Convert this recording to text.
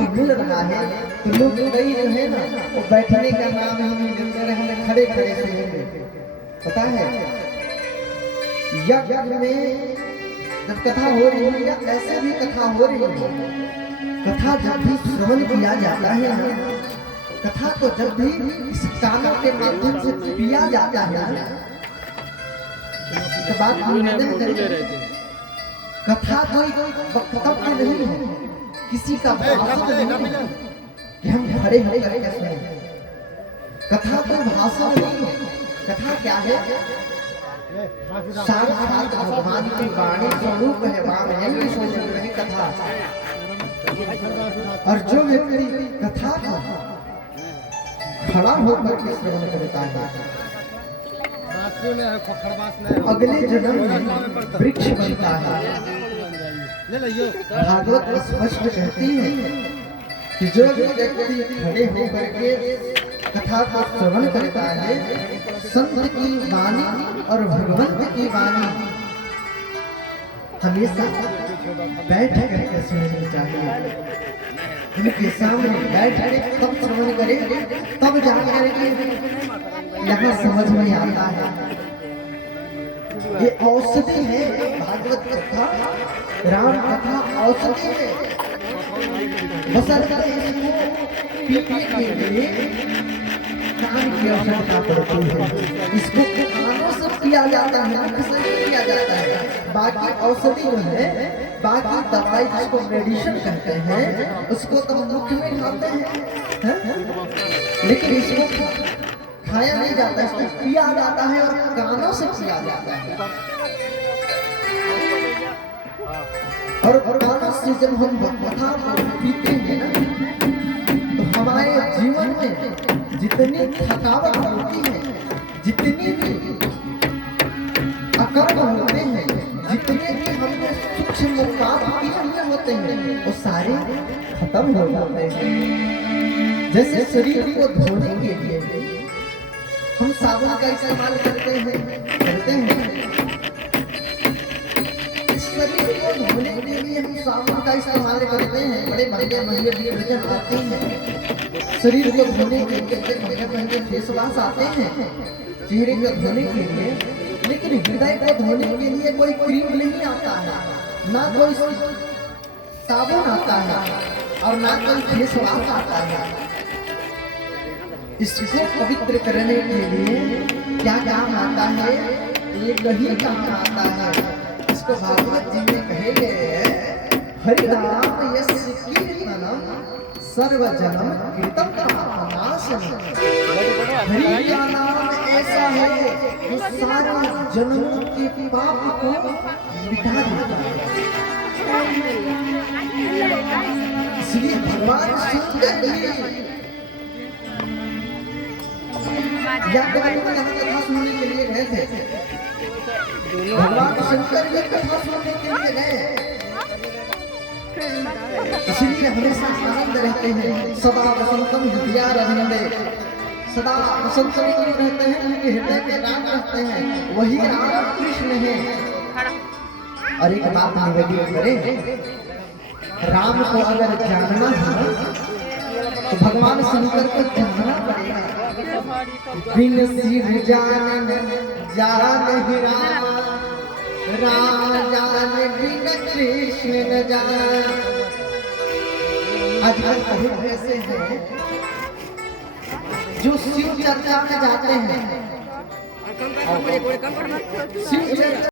को मिल रहा है तो लोग कई जो है ना वो बैठने का नाम ही नहीं देते रहे, हमें खड़े खड़े सुनेंगे। पता है यज्ञ में जब कथा हो रही है या ऐसे भी कथा हो रही है, कथा जब भी श्रवण किया जाता है ना, कथा को जब भी इस कानों के माध्यम से पिया जाता है तो बात निवेदन करें, कथा कोई वक्तव्य नहीं है, किसी का भाषण नहीं है कि हम खड़े होकर सुने। कथा कोई भाषण नहीं है, कथा क्या है? साक्षात भगवान की वाणी स्वरूप है, वाणी स्वरूप है कथा। और जो व्यक्ति कथा का खड़ा होकर के श्रवण करता है अगले जन्म में वृक्ष बनता है। भागवत स्पष्ट कहती है कि जो व्यक्ति खड़े होकर के कथा का श्रवण करता है, संत की वाणी और भगवंत की वाणी हमेशा बैठ करके सुननी चाहिए। उनके सामने बैठ के तब श्रवण करेंगे, तब जाकर के यहाँ समझ में आता है। ये औषधि है, भागवत कथा राम कथा औषधि है। बशर्ते इसको पीने के लिए कान की आवश्यकता पड़ती है, इसको कानों से पिया जाता है, मुख से नहीं पिया जाता है। बाकी औषधि जो है, बाकी दवाई जिसको मेडिसिन कहते हैं, उसको तो मुख में खाते हैं, लेकिन इसको खाया नहीं जाता, इसको पिया जाता है और कानों से पिया जाता है। और कानों से जब हम कथा पीते हैं ना, तो हमारे जीवन में जितनी थकावट होती है, जितनी भी अकर्म होते हैं, जितने भी हमने सूक्ष्म काम किए हुए होते हैं, वो सारे खत्म हो जाते हैं। जैसे शरीर को धोने के लिए हम साबुन का इस्तेमाल करते हैं। इस शरीर को धोने के लिए हम साबुन का इस्तेमाल करते हैं। बड़े महंगे डिटर्जेंट आते हैं शरीर को धोने के लिए, महंगे फेस वॉश आते हैं चेहरे को धोने के लिए, लेकिन हृदय को धोने के लिए कोई क्रीम नहीं आता है, ना कोई साबुन आता है और ना कोई फेस वॉश आता है। इसको पवित्र करने के लिए क्या काम आता है? एक ही काम आता है। इसको भागवत जी में कहे गए हरि नाम यस्य कीर्तनम सर्व जन्म कीर्तन नाशनम। हरि का नाम ऐसा है जो सारे जन्मों के पाप को मिटा देता है। इसलिए भगवान शंकर जी कथा सुनने के लिए गए थे। भगवान शंकर जी कथा सुनने के लिए गए, इसलिए हमेशा आनंद रहते हैं। सदा वसंतम हृदयारविंदे, सदा वसंत रहते हैं, उनके हृदय में राम रहते हैं, वही राम कृष्ण है। और एक बात निवेदन करें, राम को अगर जानना है तो भगवान शंकर को जानना पड़ेगा। बिन सिर जान जान ही राम, राम जान बिन कृष्ण न जान। आज बहुत ऐसे हैं जो शिव चर्चा में जाते हैं, शिव